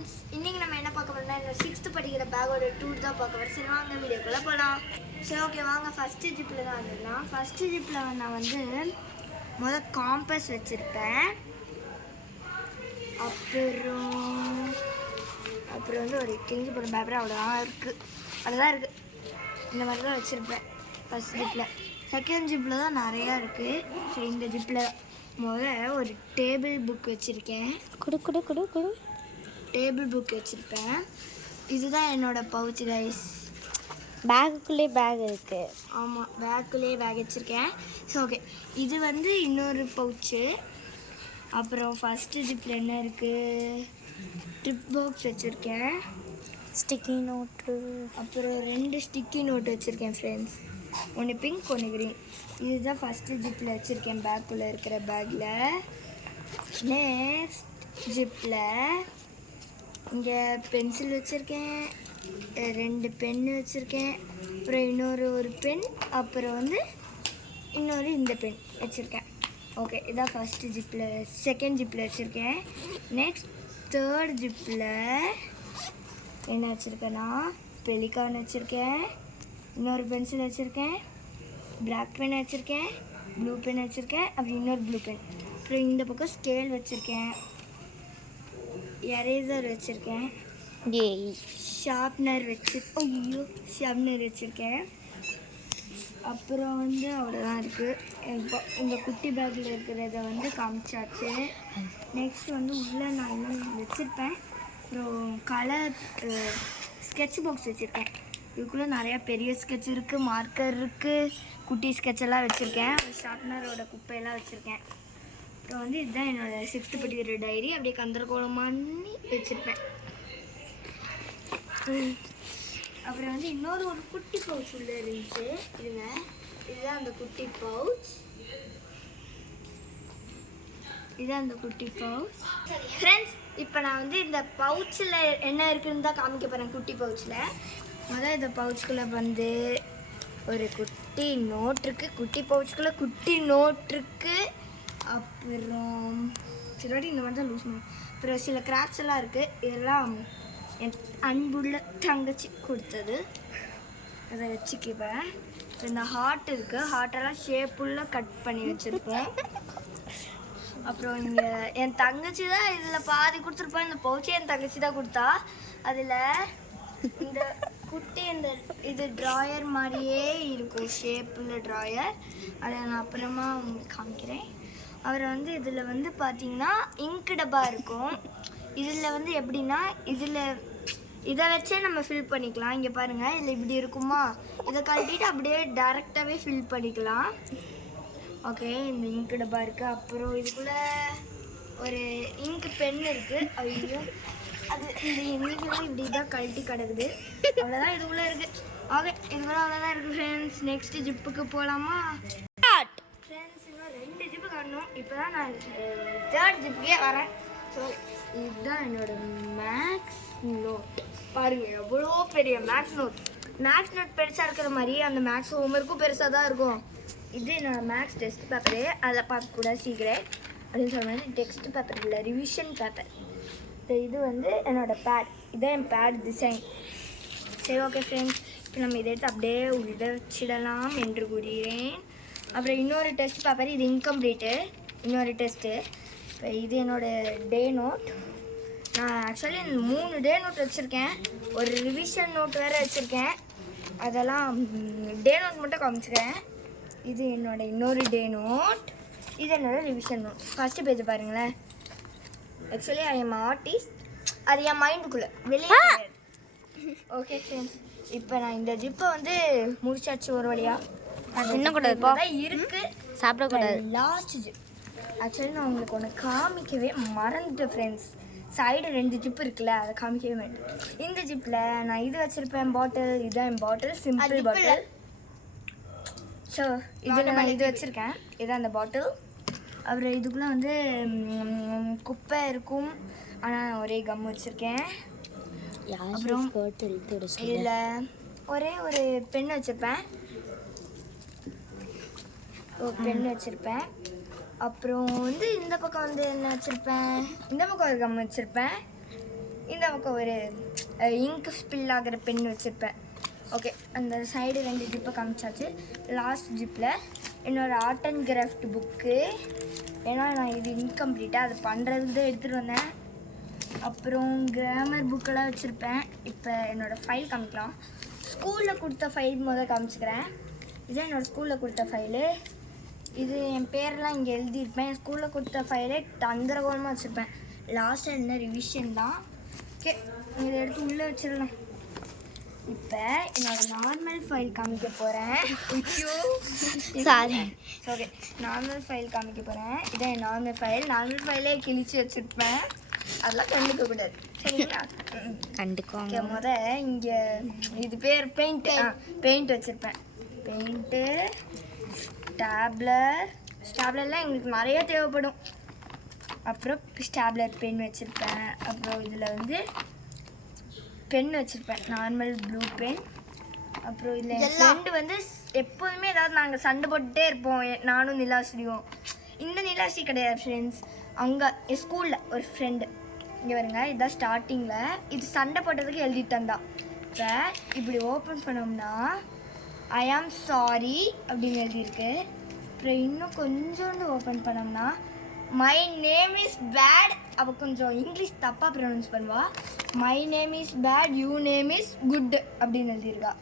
Friends, இன்றைக்கி நம்ம என்ன பார்க்க போகிறோம்னா என்னோட 6th படிக்கிற பேக்கோட டூர் தான் பார்க்க போகிறோம். சரி வாங்க வீடியோக்குள்ளே போகலாம். சரி ஓகே வாங்க, ஃபஸ்ட்டு ஜிப்பில் தான் வந்துடலாம். ஃபஸ்ட்டு ஜிப்பில் நான் வந்து காம்பஸ் வச்சுருப்பேன். அப்புறம் வந்து ஒரு கிழிஞ்சு போகிற பேப்பர் அதுதான் இருக்குது. இந்த மாதிரி தான் வச்சுருப்பேன் ஃபஸ்ட் ஜிப்பில். செகண்ட் ஜிப்பில் தான் நிறையா இருக்குது. சரி இந்த ஜிப்பில் ஒரு டேபிள் புக் வச்சுருக்கேன். டேபிள் புக் வச்சுருப்பேன். இதுதான் என்னோடய பவுச் கைஸ். பேக்குள்ளே பேக் இருக்குது. ஆமாம், பேக்குள்ளேயே பேக் வச்சுருக்கேன். ஸோ ஓகே, இது வந்து இன்னொரு பவுச்சு. அப்புறம் ஃபஸ்ட்டு ஜிப்பில் என்ன இருக்குது, ட்ரிப் பாக்ஸ் வச்சுருக்கேன், ஸ்டிக்கி நோட்டு, அப்புறம் 2 ஸ்டிக்கி நோட்டு வச்சுருக்கேன் ஃப்ரெண்ட்ஸ். ஒன்று பிங்க், ஒன்று க்ரீன். இதுதான் ஃபஸ்ட்டு ஜிப்பில் வச்சுருக்கேன், பேக்குள்ளே இருக்கிற பேக்கில். நெக்ஸ்ட் ஜிப்பில் இங்கே பென்சில் வச்சுருக்கேன், 2 பென்னு வச்சுருக்கேன், அப்புறம் ஒரு பென், அப்புறம் வந்து இந்த பென் வச்சுருக்கேன். ஓகே, இதான் ஃபஸ்ட்டு ஜிப்பில். செகண்ட் ஜிப்பில் வச்சுருக்கேன். நெக்ஸ்ட் தேர்ட் ஜிப்பில் என்ன வச்சுருக்கேன்னா பெலிகான் வச்சுருக்கேன், இன்னொரு பென்சில் வச்சுருக்கேன், பிளாக் பென் வச்சுருக்கேன், ப்ளூ பென் வச்சுருக்கேன், அப்படி இன்னொரு ப்ளூ பென். அப்புறம் இந்த பக்கம் ஸ்கேல் வச்சுருக்கேன், எரேசர் வச்சுருக்கேன், ஷார்ப்னர் வச்சுருக்கேன். அப்புறம் வந்து அவ்வளோதான் இருக்குது. இப்போ இந்த குட்டி பேக்கில் இருக்கிறத வந்து காமிச்சாச்சு. நெக்ஸ்ட் வந்து உள்ளே நான் இன்னும் வச்சுருப்பேன். அப்புறம் கலர் ஸ்கெட்ச் பாக்ஸ் வச்சுருக்கேன். இதுக்குள்ளே நிறையா பெரிய ஸ்கெட்ச் இருக்குது, மார்க்கர் இருக்குது, குட்டி ஸ்கெட்செல்லாம் வச்சுருக்கேன். ஷார்ப்னரோட குப்பையெல்லாம் வச்சுருக்கேன். அப்புறம் வந்து இதுதான் என்னோடய 6th படிக்கிற டைரி. அப்படியே கந்தரகோலம் பண்ணி வச்சுருப்பேன். அப்புறம் வந்து இன்னொரு குட்டி பவுச் உள்ளே இருந்துச்சு. இதுதான் அந்த குட்டி பவுச். ஃப்ரெண்ட்ஸ், இப்போ நான் வந்து இந்த பவுச்சில் என்ன இருக்குதுன்னு தான் காமிக்க போகிறேன். குட்டி பவுச்சில் இந்த பவுச்சுக்குள்ளே வந்து ஒரு குட்டி நோட் இருக்குது. குட்டி பவுச்சுக்குள்ளே குட்டி நோட் இருக்குது. அப்புறம் சில இந்த மாதிரி தான் லூஸ் பண்ணி, அப்புறம் சில கிராஃப்ட்ஸ் எல்லாம் இருக்குது. இதெல்லாம் என் அன்புள்ள தங்கச்சி கொடுத்தது. அதை வச்சுக்குவேன். இந்த ஹார்ட் இருக்குது, ஹார்ட்டெல்லாம் ஷேப்புள்ள கட் பண்ணி வச்சுருப்பேன். அப்புறம் இங்கே என் தங்கச்சி தான் இதில் பாதி கொடுத்துருப்பேன். இந்த பவுச்சே என் தங்கச்சி தான் கொடுத்தா. அதில் இந்த குட்டி இது ட்ராயர் மாதிரியே இருக்கும், ஷேப்புள்ள ட்ராயர். அதை நான் அப்புறமா காமிக்கிறேன். அப்புறம் வந்து இதில் வந்து பார்த்திங்கன்னா இங்கு டப்பா இருக்கும். இதில் வந்து எப்படின்னா இதை வச்சே நம்ம ஃபில் பண்ணிக்கலாம். இங்கே பாருங்கள், இதில் இப்படி இருக்குமா, இதை கழட்டிட்டு அப்படியே டைரெக்டாகவே ஃபில் பண்ணிக்கலாம். ஓகே, இந்த இங்கு டப்பா இருக்குது. அப்புறம் இதுக்குள்ளே ஒரு இங்கு பென் இருக்குது. ஐயோ, அது இந்த இங்கு இப்படி தான் கழட்டி கிடக்குது. அவ்வளோதான் இதுக்குள்ளே இருக்குது. ஓகே, இதுக்குள்ள அவ்வளோதான் இருக்குது ஃப்ரெண்ட்ஸ். நெக்ஸ்ட் ஜிப்புக்கு போகலாமா ஃப்ரெண்ட்ஸ்? இன்னும் 2 ஜிப்பு காணணும். இப்போ தான் நான் 3rd ஜிப்புக்கே வரேன். ஸோ இதுதான் என்னோட மேக்ஸ் நோட். பாருங்கள், எவ்வளோ பெரிய மேக்ஸ் நோட். மேக்ஸ் நோட் பெருசாக இருக்கிற மாதிரி அந்த மேக்ஸ் ஹோம்ஒர்க்கும் பெருசாக தான் இருக்கும். இது என்னோடய மேக்ஸ் டெஸ்ட் பேப்பரு. அதை பார்க்கக்கூடாது சீக்கிரம் அப்படின்னு சொல்லுவாங்க. டெக்ஸ்ட் பேப்பர் இல்லை, ரிவிஷன் பேப்பர். இது வந்து என்னோடய பேட். இதுதான் என் பேட் டிசைன். சரி ஓகே ஃப்ரெண்ட்ஸ், இப்போ நம்ம இதை எடுத்து அப்படியே உள்ள வச்சிடலாம் என்று கூறுகிறேன். அப்புறம் இன்னொரு டெஸ்ட் பேப்பர், இது இன்கம்ப்ளீட்டு, இன்னொரு டெஸ்ட்டு. இப்போ இது என்னோடய டே நோட். நான் ஆக்சுவலி 3 டே நோட் வச்சுருக்கேன், ஒரு ரிவிஷன் நோட் வேறு வச்சுருக்கேன். அதெல்லாம் டே நோட் மட்டும் காமிச்சிக்கிறேன். இது என்னோட இன்னொரு டே நோட், இது என்னோடய ரிவிஷன் நோட். ஃபஸ்ட்டு பேஜ் பாருங்களேன். ஆக்சுவலி ஐ எம் ஆர்டிஸ்ட், அது என் மைண்டுக்குள்ளே வெளியே. ஓகே ஃப்ரெண்ட்ஸ், இப்போ நான் இந்த ஜிப்பை வந்து முடிச்சாச்சு ஒரு வழியாக. தின்னக்கூடாது இருக்குது, சாப்பிடக்கூடாது. Last zip. ஆக்சுவலி நான் உங்களுக்கு ஒன்று காமிக்கவே மறந்துட்டேன் ஃப்ரெண்ட்ஸ். சைடு 2 ஜிப்பு இருக்குல்ல, அதை காமிக்கவே மாட்டேன். இந்த ஜிப்பில் நான் இது வச்சுருப்பேன், பாட்டில். இதுதான் என் பாட்டில், சிம்பிள் பாட்டில். ஸோ இதில் நான் இது வச்சுருக்கேன், இதுதான் அந்த பாட்டில். அப்புறம் இதுக்குள்ளே வந்து குப்பை இருக்கும், ஆனால் ஒரே கம் வச்சுருக்கேன். அப்புறம் இதில் ஒரு பென் வச்சுருப்பேன், அப்புறம் வந்து இந்த பக்கம் வந்து என்ன வச்சுருப்பேன், இந்த பக்கம் ஒரு கம் வச்சுருப்பேன், இந்த பக்கம் ஒரு இங்க் ஸ்பில் ஆகிற பென் வச்சுருப்பேன். ஓகே, அந்த சைடு 2 ஜிப்பை காமிச்சாச்சு. லாஸ்ட் ஜிப்பில் என்னோடய ஆர்ட் அண்ட் கிராஃப்ட் புக்கு, ஏன்னா நான் இது இன்கம்ப்ளீட்டாக அது பண்ணுறதுக்கு தான் எடுத்துகிட்டு வந்தேன். அப்புறம் கிராமர் புக்கெல்லாம் வச்சுருப்பேன். இப்போ என்னோடய ஃபைல் காமிக்கலாம். ஸ்கூலில் கொடுத்த ஃபைல் முதல் காமிச்சிக்கிறேன். இதுதான் என்னோடய ஸ்கூலில் கொடுத்த ஃபைலு. இது என் பேரெல்லாம் இங்கே எழுதியிருப்பேன். என் ஸ்கூலில் கொடுத்த ஃபைலே தந்திரகோலமாக வச்சுருப்பேன். லாஸ்ட்டாக என்ன ரிவிஷன் தான். ஓகே, இதை எடுத்து உள்ளே வச்சிடலாம். இப்போ என்னோடய நார்மல் ஃபைல் காமிக்க போகிறேன். சாரி. ஓகே, நார்மல் ஃபைல் காமிக்க போகிறேன். இதான் என் நார்மல் ஃபைல். நார்மல் ஃபைலே கிழிச்சு வச்சுருப்பேன். அதெல்லாம் கண்டுக்க கூடாது, சரிங்களா? கண்டுக்குவாங்க. ஓகே, இங்கே இது பேர் பெயிண்ட் வச்சுருப்பேன். பெயிண்ட்டு, ஸ்டாப்லர்லாம் எங்களுக்கு நிறைய தேவைப்படும். அப்புறம் ஸ்டாப்லர் பென் வச்சுருப்பேன். அப்புறம் இதில் வந்து பென் வச்சுருப்பேன், நார்மல் ப்ளூ பென். அப்புறம் இதில் என் ஃப்ரெண்டு வந்து எப்போதுமே ஏதாவது நாங்கள் சண்டை போட்டுகிட்டே இருப்போம், நானும் நிலாஸ்ரீயும். இந்த நிலாஸ்ரீ கிடையாது ஃப்ரெண்ட்ஸ், அங்கே என் ஸ்கூலில் ஒரு ஃப்ரெண்டு. இங்கே வருங்க, இதுதான் ஸ்டார்டிங்கில். இது சண்டை போட்டதுக்கு எழுதிட்டு தந்தா. இப்போ இப்படி ஓப்பன் பண்ணோம்னா ஐ ஆம் சாரி அப்படின்னு எழுதியிருக்கு. அப்புறம் இன்னும் கொஞ்சோண்டு ஓப்பன் பண்ணோம்னா மை நேம் இஸ் பேட். அவள் கொஞ்சம் இங்கிலீஷ் தப்பாக ப்ரொனவுன்ஸ் பண்ணுவா. My name is bad, you name is good அப்படின்னு எழுதியிருக்கா.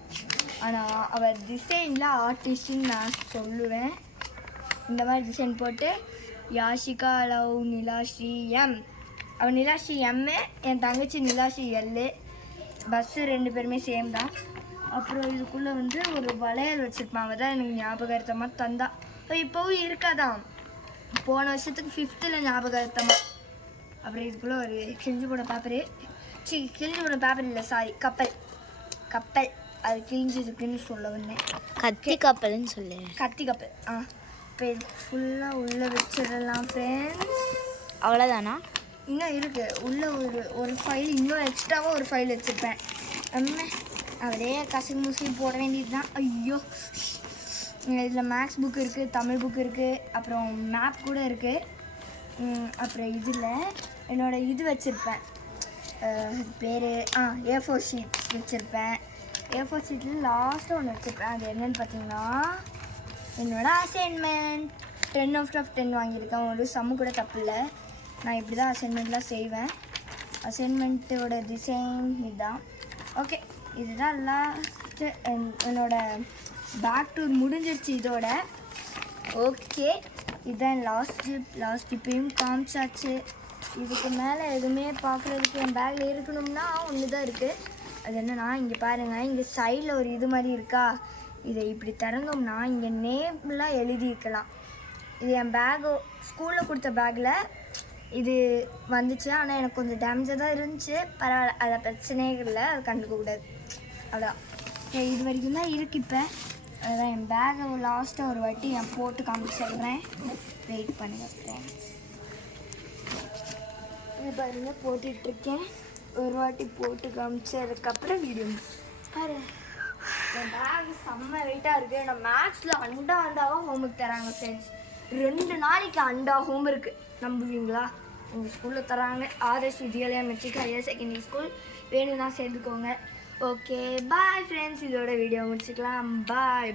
ஆனால் அவள் டிசைனில் ஆர்டிஸ்ட்னு நான் சொல்லுவேன். இந்த மாதிரி டிசைன் போட்டு யாஷிகா லவ் நிலாஸ்ரீ எம். அவள் நிலாஸ்ரீ எம்மு, என் தங்கச்சி நிலாஸ்ரீ எல்லு. பஸ்ஸு 2 பேருமே சேம் தான். அப்புறம் இதுக்குள்ளே வந்து ஒரு வளையல் வச்சுருப்பான். அவள் தான் எனக்கு ஞாபகார்த்தமாக தந்தா. இப்போவும் இருக்காதான், போன வருஷத்துக்கு 5th ஞாபகார்த்தமாக. அப்புறம் இதுக்குள்ளே ஒரு கிழிஞ்சு போன பேப்பரு, கிழிஞ்சு போன பேப்பர் இல்லை, சாரி, கப்பல். அது கிழிஞ்சதுக்குன்னு சொல்ல வந்தேன். கத்தி கப்பல்னு சொல்லு. கத்தி கப்பல். இப்போ இது ஃபுல்லாக உள்ளே வச்சிடலாம் ஃப்ரெண்ட்ஸ். அவ்வளோதானா? இன்னும் இருக்குது உள்ளே ஒரு ஃபைல், இன்னும் எக்ஸ்ட்ராவாக ஒரு ஃபைல் வச்சுருப்பேன். அப்படியே கசகு முசுகு போட வேண்டியது தான். ஐயோ, இதில் மேக்ஸ் புக் இருக்குது, தமிழ் புக் இருக்குது, அப்புறம் மேப் கூட இருக்குது. அப்புறம் இதில் என்னோடய இது வச்சுருப்பேன், பேர் A4 ஷீட் வச்சுருப்பேன். A4 ஷீட்டில் லாஸ்ட்டாக ஒன்று வச்சுருப்பேன். அது என்னென்னு பார்த்தீங்கன்னா என்னோடய அசைன்மெண்ட். 10/10 வாங்கியிருக்கேன். ஒரு சம்மு கூட தப்பு இல்லை. நான் இப்படி தான் அசைன்மெண்ட்லாம் செய்வேன். அசைன்மெண்ட்டோட டிசைன் இதுதான். ஓகே, இதுதான் லாஸ்ட்டு. என்னோடய பேக் டூர் முடிஞ்சிருச்சு இதோட. ஓகே, இதுதான் லாஸ்ட் இப்பயும் காமிச்சாச்சு. இதுக்கு மேலே எதுவுமே பார்க்குறதுக்கு என் பேக்கில் இருக்கணும்னா ஒன்று தான் இருக்குது. அது என்னன்னா, இங்கே பாருங்கள், இங்கே சைடில் ஒரு இது மாதிரி இருக்கா. இதை இப்படி திறந்தோம்னா இங்கே நேம்லாம் எழுதியிருக்கலாம். இது என் பேக்கு ஸ்கூலில் கொடுத்த பேக்கில் இது வந்துச்சு. ஆனால் எனக்கு கொஞ்சம் டேமேஜாக தான் இருந்துச்சு. பரவாயில்ல, அதை பிரச்சனையே இல்லை, அது கண்டுக்கக்கூடாது. அதான் இது வரைக்கும் தான் இருக்குது. இப்போ அதுதான் என் பேக்கை லாஸ்ட்டாக ஒரு வாட்டி நான் போட்டு காமிச்சிடுறேன். வெயிட் பண்ணுங்கள் ஃப்ரெண்ட்ஸ். இது பாருங்க, போட்டுட்ருக்கேன். ஒரு வாட்டி போட்டு காமிச்சதுக்கப்புறம் வீடியோ பாரு. என் பேக் செம்ம வெயிட்டாக இருக்குது. நான் மேக்ஸில் அண்டாவாக ஹோம்ஒர்க் தராங்க ஃப்ரெண்ட்ஸ். 2 நாளைக்கு ஹோம்ஒர்க்கு நம்புவீங்களா? எங்கள் ஸ்கூலில் தராங்க. RS Vidyalaya matric higher secondary school. வேணும்னா சேர்த்துக்கோங்க. Okay, bye friends. இதோட வீடியோ முடிச்சுக்கலாம். பாய்.